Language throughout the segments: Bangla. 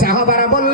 সাহাবারা বললেন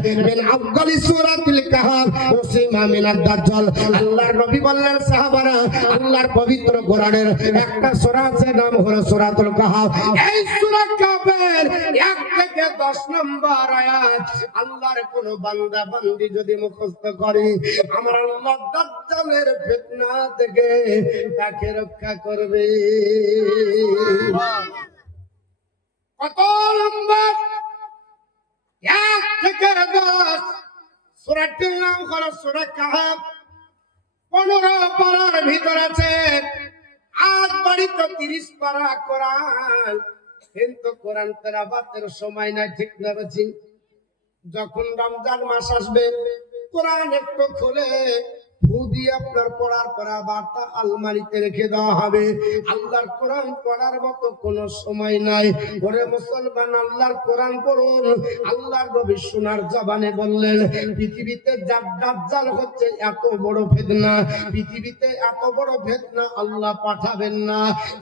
মিন আফগালি সূরাতিল কাহাফ, উসিমা মিনাদ দাজ্জাল। আল্লাহর নবী বললেন, সাহাবারা, আল্লাহর পবিত্র কোরআনের একটা সূরা আছে, নাম হলো সূরাতুল কাহাফ। এই সূরা কাহাফের এক থেকে 10 নম্বর আয়াত, আল্লাহর কোন বান্দা বান্দি যদি মুখস্থ করে, আমার আল্লাহ দাজ্জালের ফিতনা থেকে তাকে রক্ষা করবে। কত নম্বর? এক থেকে দশ। সুরাটির নাম হলো সুরা পনেরো পাড়ার ভিতর আছে। আজ বাড়িতে তিরিশ পাড়া কোরআন। কিন্তু কোরআন তেরাবাতের সময় নাই, ঠিক না যখন রমজান মাস আসবে, কোরআন একটু খুলে। দিয়ে আপনার পড়ার পরে আবার তা আলমারিতে রেখে দেওয়া হবে, আল্লাহর কোরআন পড়ার মতো কোনো সময় নাই। ওরে মুসলমান, আল্লাহর কোরআন পড়ুন। আল্লাহর নবী সোনার জবানে বললেন, পৃথিবীতে যার দাজ্জাল হচ্ছে এত বড় ফেদনা পৃথিবীতে এত বড় ফেদনা আল্লাহ পাঠাবেন না।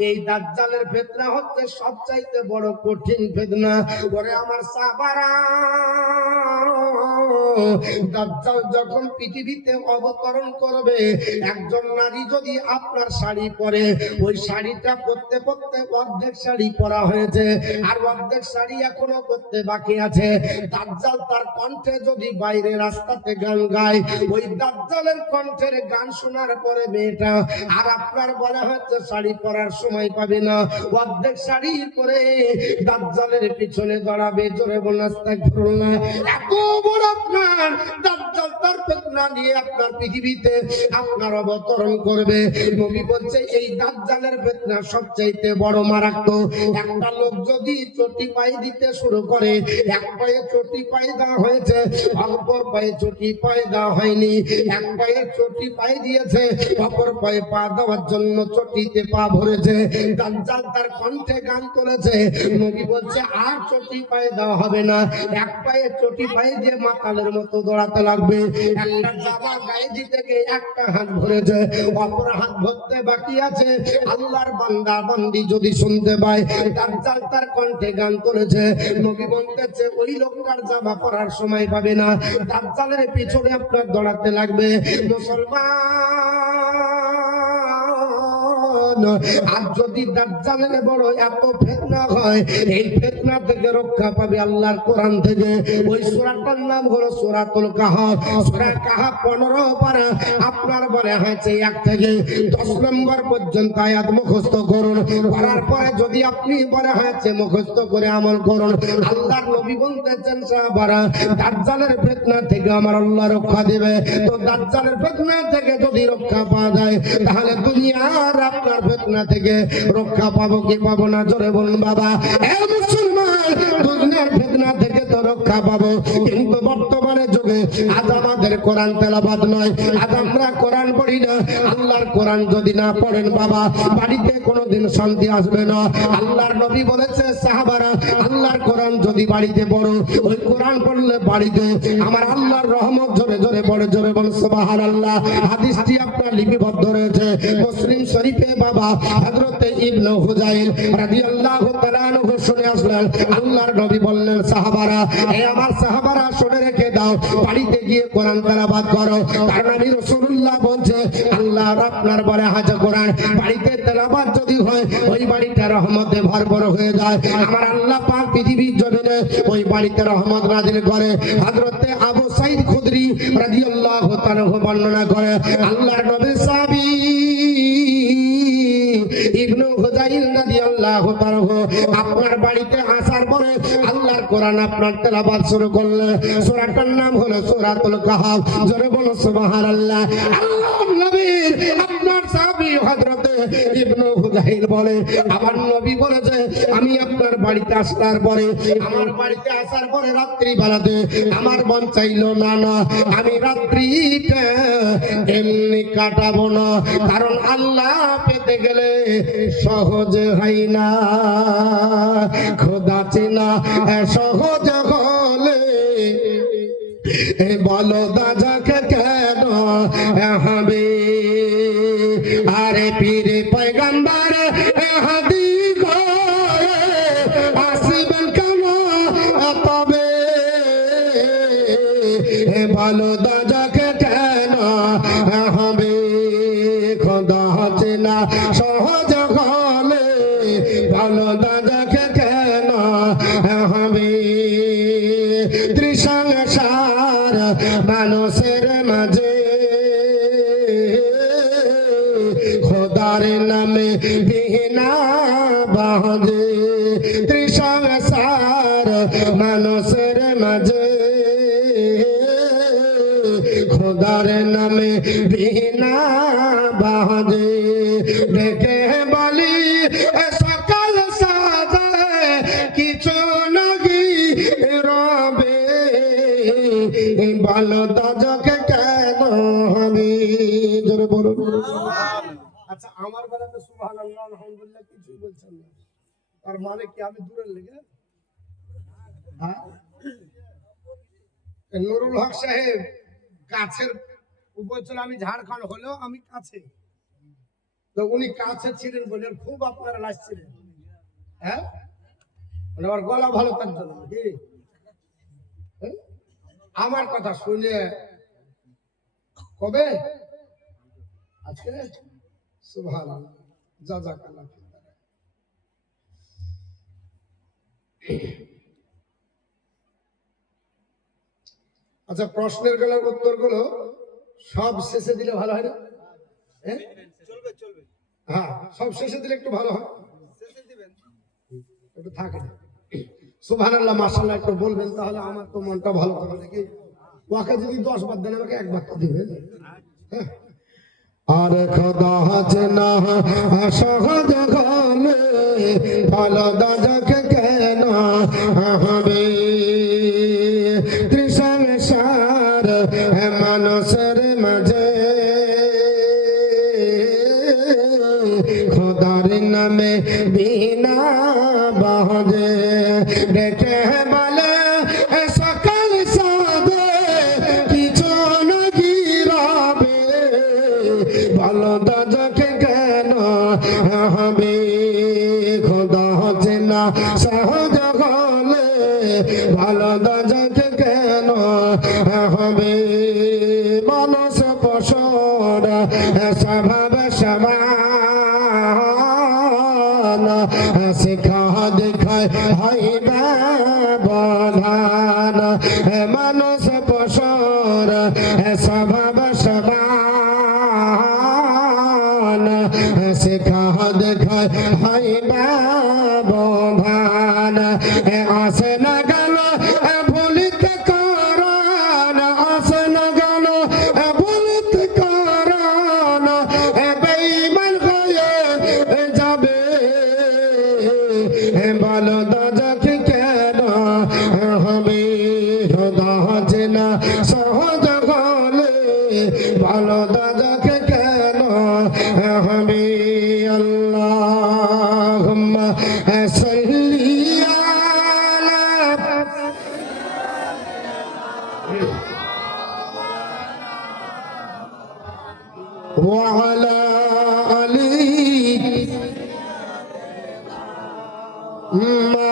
এই দাজ্জালের ফেদনা হচ্ছে সবচাইতে বড় কঠিন ফেদনা ওরে আমার সাবারা দাজ্জাল যখন পৃথিবীতে অবতরণ করবে একজন নারী যদি আপনার শাড়ি পরে, ওই শাড়িটা পরতে পরতে অর্ধেক শাড়ি পরা হয়েছে, আর অর্ধেক শাড়ি এখনও করতে বাকি আছে। দাজ্জাল তার কণ্ঠে যদি বাইরে রাস্তাতে গান গায়, ওই দাজ্জালের কণ্ঠের গান শোনার পরে মেয়েটা, আর আপনার বলা হচ্ছে শাড়ি পরার সময় পাবে না। অর্ধেক শাড়ি পরে দাজ্জালের পিছনে দাঁড়াবে, জোরে বলাস্তা করুন এত বড় আপনার দাজ্জাল তার ফেতনা নিয়ে আপনার পৃথিবীতে আপনার অবতরণ করবে। নবী বলছে, এই দাজ্জালের ফেতনা সবচাইতে বড় মারাত্মক। একটা লোক যদি চটি পাই দিতে শুরু করে, এক পায়ে চটি পাই দেওয়া হয়েছে, অপর পায়ে চটি পাই দেওয়া হয়নি। এক পায়ে চটি পাই দিয়েছে, অপর পায়ে পা দেওয়ার জন্য চটিতে পা ভরেছে। দাজ্জাল তার কণ্ঠে গান তুলেছে। নবী বলছে, আর চটি পায়ে দেওয়া হবে না। এক পায়ে চটি পায়ে দিয়ে মাতালের মতো দৌড়াতে লাগবে। একটা জামা গায়ে দিতে গিয়ে একটা হাত ভরেছে, অপর হাত ভরতে বাকি আছে। আল্লাহর বান্দা বান্দি যদি শুনতে পায় দাজ্জাল তার কণ্ঠে গান তুলেছে নবী বলতেছে, ওই লোকটার জামা পরার সময় পাবে না দাজ্জালের পিছনে আপনার দৌড়াতে লাগবে। মুসলমান! আর যদি বড় এত ফেতনা হয়, এই ফেতনা থেকে রক্ষা পাবে আল্লাহর কোরআন থেকে। ওই নাম হলো সূরাতুল কাহাফ। সূরা কাহাফ 15 পারা আপনার হয়েছে এক থেকে 10 নম্বর পর্যন্ত আয়াত মুখস্থ করুন। পরে যদি আপনি বলে হয়েছে মুখস্থ করে আমল করুন, আল্লাহর নবী বলতেছেন, সাহাবারা, দাজ্জালের ফিতনা থেকে আমার আল্লাহ রক্ষা দেবে। তো দাজ্জালের ফিতনা থেকে যদি রক্ষা পাওয়া যায়, তাহলে দুনিয়ার আপনার ফিতনা থেকে রক্ষা পাবো কি পাবো না? জোরে বলুন বাবা। এ মুসলমান দুনিয়ার ফিতনা থেকে তো রক্ষা পাবো। কিন্তু বর্তমানে যুগে আজ আমাদের কোরআন তেলাবাদ নয়। আজ আমরা কোরআন পড়ি না। আল্লাহর কোরআন যদি না পড়েন বাবা, বাড়িতে কোনোদিন শান্তি আসবে না। আল্লাহর নবী বলেছে, সাহাবারা, আল্লাহর কোরআন যদি বাড়িতে পড়ো, ওই কোরআন পড়লে বাড়িতে আমার আল্লাহর রহমত জোরে জোরে পড়ে জোরে বল সুবহান আল্লাহ হাদিসটি আপনার লিপিবদ্ধ রয়েছে। মুসলিম শরীফে বাবা হযরতে ইবনে হুজাইল রাদিয়াল্লাহু তাআলা শুনে আসলেন, আল্লাহর নবী বললেন সাহাবারা এই আমার সাহাবারা শুনে রেখে দাও, বাড়িতে গিয়ে কোরআন তেলাওয়াত করো। কারণ আমি রাসূলুল্লাহ বলছে, আল্লাহ আপনার বলে হাজার কোরআন, বাড়িতে তেলাওয়াত যদি হয়, ওই বাড়িটা রহমতে ভরপুর হয়ে যায়। আমার আল্লাহ পাক পৃথিবীর জমিনে ওই বাড়িতে রহমত নাজিল করে। হযরতে আবু সাইদ খুদরি রাদিয়াল্লাহু তাআলা বর্ণনা করে, আল্লাহর নবী সাহাবী আপনার বাড়িতে আসার পরে আল্লাহর কোরআন আপনার তেলাওয়াত শুরু করলে। সূরাটার নাম হলো সূরাতুল কাহাফ। জোরে বলো সুবহানাল্লাহ। আল্লাহ নবীর আপনার সাহাবী ইবনে হুযাইল বলে, আমার নবী বলেছে, আমি আপনার বাড়িতে আসার পরে, আমার বাড়িতে আসার পরে রাত্রি বেলাতে আমার মন চাইলো, না না, আমি রাত্রিটা এমনি কাটাবো না, কারণ আল্লাহ পেতে গেলে সহজ হয় না। খোদা চেনা, সহজ হলে, এ বিহীনা বাজে ত্রিসংসার মানুষের মাঝে। খোদার নামে বিনা মানে কি আমি দূরের লেগে? হ্যাঁ? নুরুল হক সাহেব, কাছের উপচল আমি ঝাড়খণ্ড হলেও আমি কাছে। তো উনি কাছে ছিলেন বলেন খুব আপনারা নাচছিলেন। হ্যাঁ? মানে আমার গলা ভালো তার জন্য কি? আমার কথা শুনে কবে? আজকে? সুভান জাজাকাল্লাহ। আচ্ছা প্রশ্নেরগুলোর উত্তরগুলো সব শেষে দিলে ভালো হয় না? হ্যাঁ? হ্যাঁ সব শেষে দিলে একটু ভালো হয়। একটু থাকে সুভান আল্লাহ মাসাল্লাহ একটু বলবেন তাহলে আমার তো মনটা ভালো হবে নাকি? ওকে যদি দশ বার দেন আমাকে একবার তো দিবেন। হ্যাঁ। আর খোদা না সহজ ভালো দাদাকে হবে ত্রিসংসার মানুষের মাঝে। খোদার নামে বিনা বাজে ডেকে বলে সকাল সাদে কিছু নাকি রবে ভালো দাদাকে কেন হবে? খোদা হচ্ছে না হলে ভালো Mm-hmm.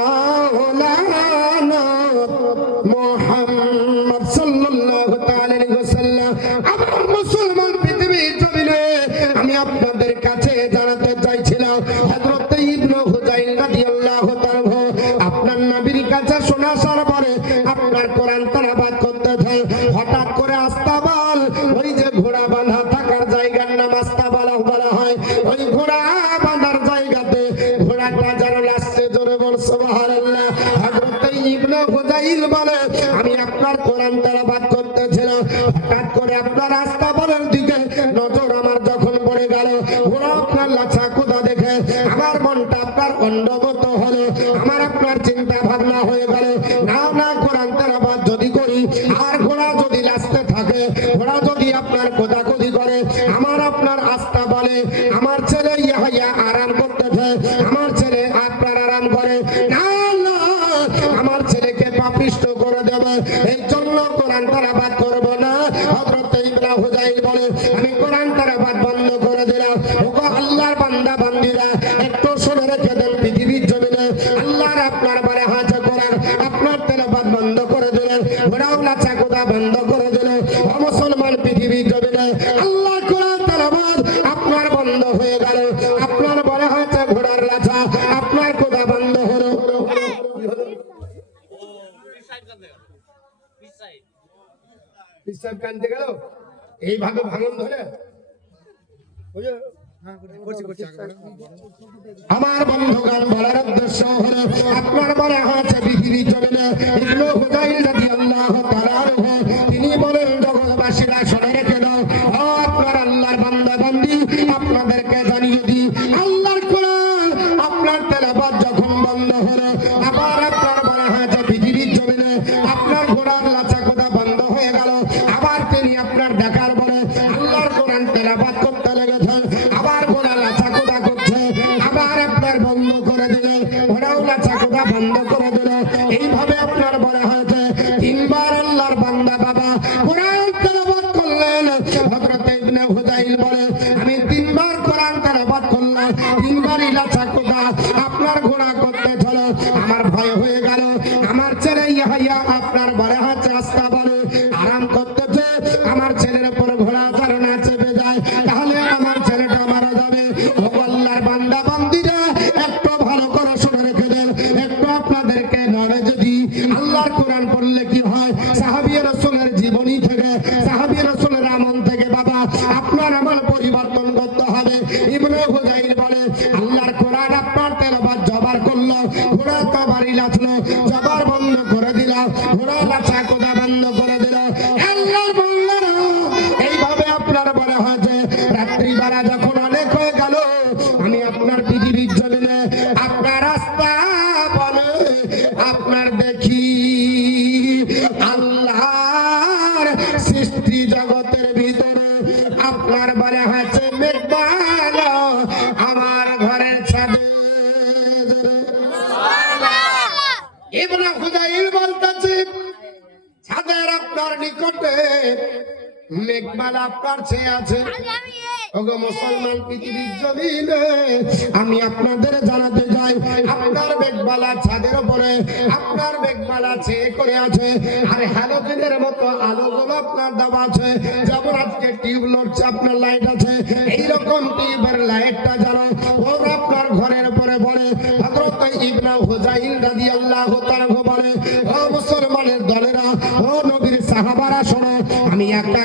আপনার দিকে নজর আমার বন্ধ করে দিল। মুসলমান পৃথিবী যাবে না আল্লাহ কোরআন তালাবাদ আপনার বন্ধ হয়ে গেল। আপনার বলা হয়েছে ঘোড়ার রাজা আপনার কোথা বন্ধ হলো? কানতে গেল? এইভাবে বলার উদ্দেশ্য হলো আপনার মনে হয়েছে বিহিরি চলে না ইবনু হুদাইল রাদিয়াল্লাহু আমি আপনাদের জানাতে যাই আপনার বেগবালা ছাদের উপরে আপনার বেগবালা ছেয়ে করে আছে। আর হ্যালোজেনের মতো আলো গুলো আপনার দেওয়া আছে। যেমন আজকে টিউব লড়ছে আপনার লাইট আছে। এইরকম টিউবের লাইটটা যারা ওরা একটা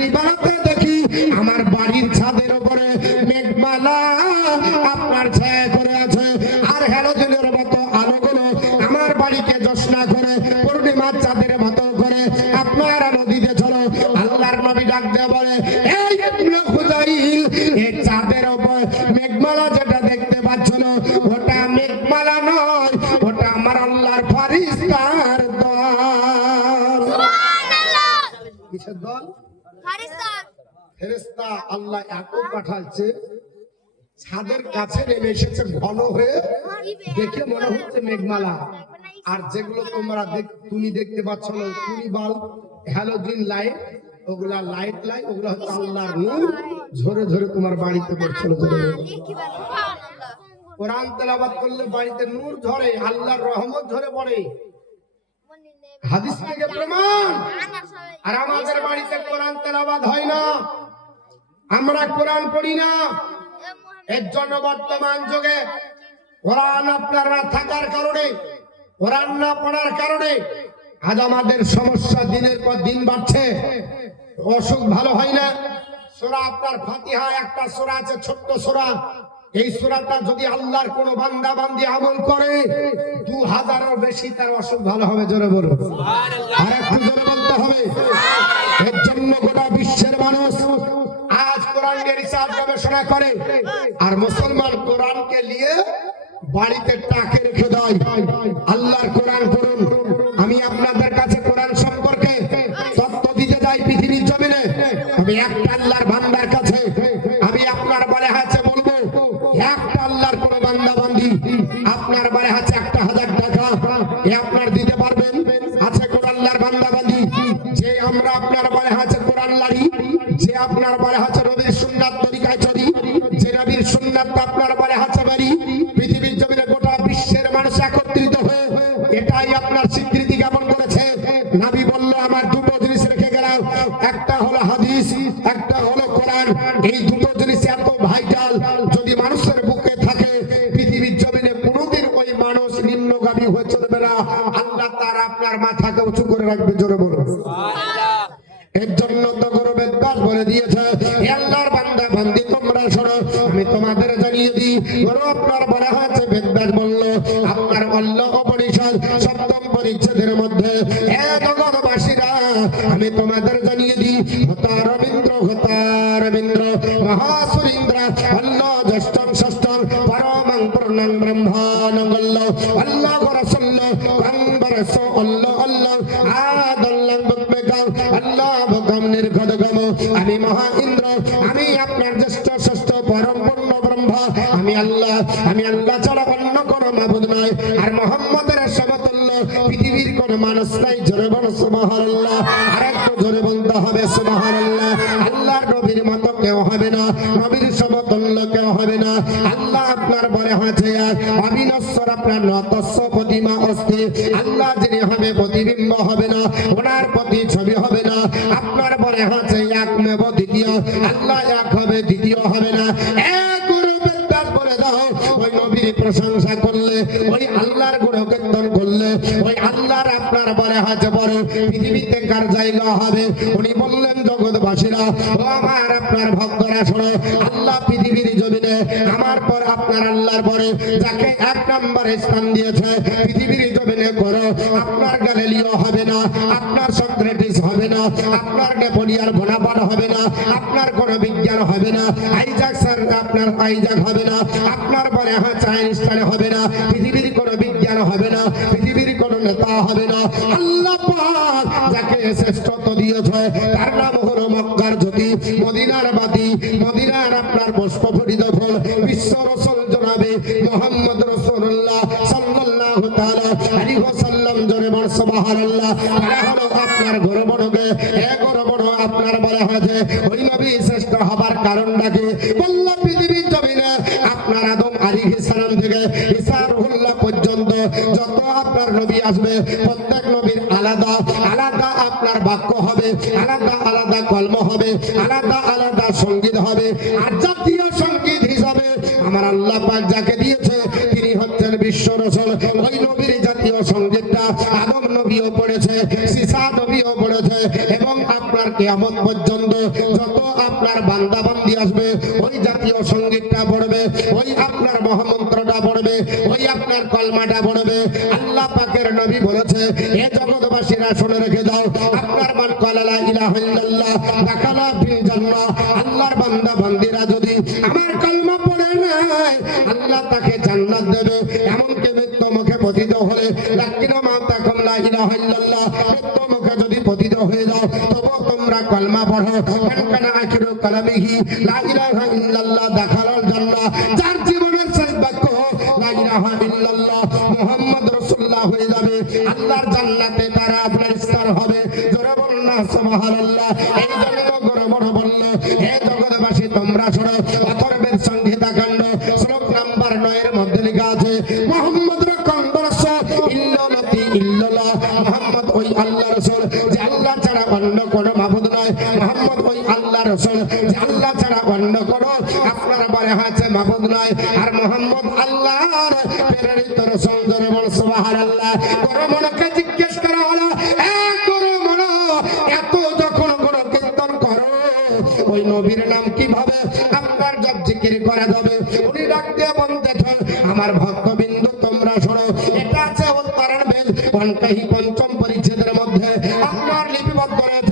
রাত্রিবেলাতে দেখি আমার আমার বাড়িকে জোসনা করে, পূর্ণিমার নদীতে চলো। আল্লাহর নবী ডাক দেওয়া বলে, এই খুদাইল এই চাঁদের উপর মেঘমালা আল্লাহ এখন পাঠাচ্ছে। ছাদের কাছে নেমে এসেছে ঘন হয়ে। দেখে মনে হচ্ছে মেঘমালা। আর যেগুলো তোমরা তুমি দেখতে পাচ্ছ না তুমি বাল, হ্যালোজিন লাইট, ওগুলা লাইট লাইট, ওগুলা হচ্ছে আল্লাহর নূর। ঝরে ঝরে তোমার বাড়িতে পড়ছিল কোরআন তেলাবাদ করলে বাড়িতে নূর ধরে আল্লাহর রহমত ধরে পড়ে। হাদিস থেকে প্রমাণ। আর আমাদের বাড়িতে কোরআন তেলাবাদ হয় না। আমরা কোরআন পড়ি না। এর জন্য বর্তমান যুগে কোরআন আপনার না থাকার কারণে কোরআন না পড়ার কারণে আজ আমাদের সমস্যা দিনের পর দিন বাড়ছে। অসুখ ভালো হয় না। সোরা আপনার ফাতিহা একটা সোরা আছে ছোট্ট সোরা। এই সোরাটা যদি আল্লাহর কোন বান্দা বান্দি আমল করে দু হাজারের বেশি তার অসুখ ভালো হবে জোরে বলুন। আর একটু জোরে বলতে হবে। এর জন্য গোটা বিশ্বের মানুষ গবেষণা করে আর মুসলমান কোরআনকে নিয়ে বাড়িতে টাকে রেখে দেয় আল্লাহর কোরআন পড়ুন। আমি আপনাদের কাছে কোরআন সম্পর্কে তত্ত্ব দিতে যাই পৃথিবীর জমিনে। আমি একটা দুটো জিনিস এত ভাইটাল যদি মানুষের বুকে থাকে, পৃথিবীর জমিনে কোনোদিন ওই মানুষ নিম্নগামী হয়ে চলবে না। আল্লাহ তার আপনার মাথাকে উঁচু করে রাখবে জোরে আমি মহা ইন্দ্র আমি আপনার জ্যেষ্ঠ ষষ্ঠ পরম পূর্ণ ব্রহ্মা আমি আল্লাহ আমি আল্লাহ ছাড়া অন্য কোন মাবুদ নয় আর মোহাম্মদের সমতুল্য পৃথিবীর কোন মানুষ নাই জোরে বল সুবহানাল্লাহ আর একটু জোরে বলতে হবে সুবহানাল্লাহ আল্লাহর নবীর মতো কেউ হবে না নবীর সমতুল্য কেউ হবে না আল্লাহ আপনার বলে হয়েছে আর অবিনশ্বর আপনার নতস্য প্রতিমা অস্থি আল্লাহ যিনি হবে প্রতিবিম্ব হবে না, ওনার প্রতি ছবি হবে না। আপনার বলে হয়েছে এক মেব দ্বিতীয়, আল্লাহ এক হবে দ্বিতীয় হবে না। প্রশংসা করলে, ওই আল্লাহর গুণকীর্তন করলে, ওই আল্লাহর আপনার বলে হাতে বড় পৃথিবীতে কার জায়গা হবে? উনি বললেন, জগৎবাসীরা, ও আমার আপনার ভক্তরা শোনো, আল্লাহ পৃথিবীর আমার পর আপনার আল্লাহর পরে যাকে এক নম্বরে স্থান দিয়েছে, পৃথিবীর জমিনে করো, আপনার গ্যালিলিও হবে না, আপনার সক্রেটিস হবে না, আপনার নেপোলিয়ার বোনাপাট হবে না, আপনার কোনো বিজ্ঞান হবে না, আইজাক স্যার আপনার আইজাক হবে না, আপনার পরে হ্যাঁ আইনস্টাইন হবে না, পৃথিবীর কোনো বিজ্ঞান হবে না, পৃথিবীর কোনো নেতা হবে না, আল্লাহ যাকে শ্রেষ্ঠত্ব দিয়েছে, তার নাম হলো মক্কার জ্যোতি, মদিনার বাতি আপনার গৌরবনকে এ হয়েছে ওই নবী শ্রেষ্ঠ হবার কারণটা কি? পৃথিবীর জমিনে আপনার আদম আলাইহিস সালাম থেকে ঈসা রুহুল্লাহ পর্যন্ত যত আপনার নবী আসবে, প্রত্যেক নবীর আলাদা আলাদা আপনার বাক্য হবে, আলাদা আলাদা কলম হবে, আলাদা আলাদা সংগীত হবে, আর জাতীয় সংগীত হিসাবে আমার আল্লাহ পাক যাকে দিয়েছে, তিনি হচ্ছেন বিশ্ব রসল। ওই নবীর জাতীয় সঙ্গীতটা আদম নবীও পড়েছে সিসা নবীও পড়েছে এবং আপনার কেয়ামত পর্যন্ত যত আপনার বান্দা বান্দি আসবে, ওই জাতীয় সঙ্গীতটা পড়বে, ওই আপনার মহামন্ত্রটা পড়বে, ওই আপনার কলমাটা পড়বে। আল্লাহ পাকের নবী বলেছে, এ জগৎবাসীরা শুনে রেখে দাও, আপনার মান কলালা ইলাহা ইল্লাল্লাহ, দাখালা ফিল জান্নাহ। আল্লাহর বান্দা বান্দিরা যদি আমার কলমা পড়ে নাই আল্লাহ তাকে জান্নাত দেবে। এমন কি মৃত্যু মুখে পতিত হলে লাকিনো মাতা ইলাহা ইল্লাল্লাহ। যদি পতিত হয়ে যাও তবু তোমরা কলমা পড়ো। কানকানা আখিরু কালামিহি, লা ইলাহা যার জীবনের শেষ বাক্য, লা ইলাহা ইল্লাল্লাহ হয়ে যাবে। আল্লাহর জান্নাতে তারা আপনার স্থান হবে। জোরে বলুন এই জন্য গৌরব বলল, হে জগৎবাসী, তোমরা শোনো আর মোহাম্মদ আল্লাহর প্রেরিত রসুল ধরে বল, সুবহানাল্লাহ। বড় মনকে জিজ্ঞেস করা হলো এত যখন কোন কীর্তন করো, ওই নবীর নাম কীভাবে আপনার জপ জিকির করা যাবে উনি ডাক দিয়ে বলতেছেন আমার ভক্তবৃন্দ, তোমরা শোনো, এটা আছে উত্তরণ ভেদ পঞ্চম পরিচ্ছেদের মধ্যে আপনার লিপিবদ্ধ রয়েছে।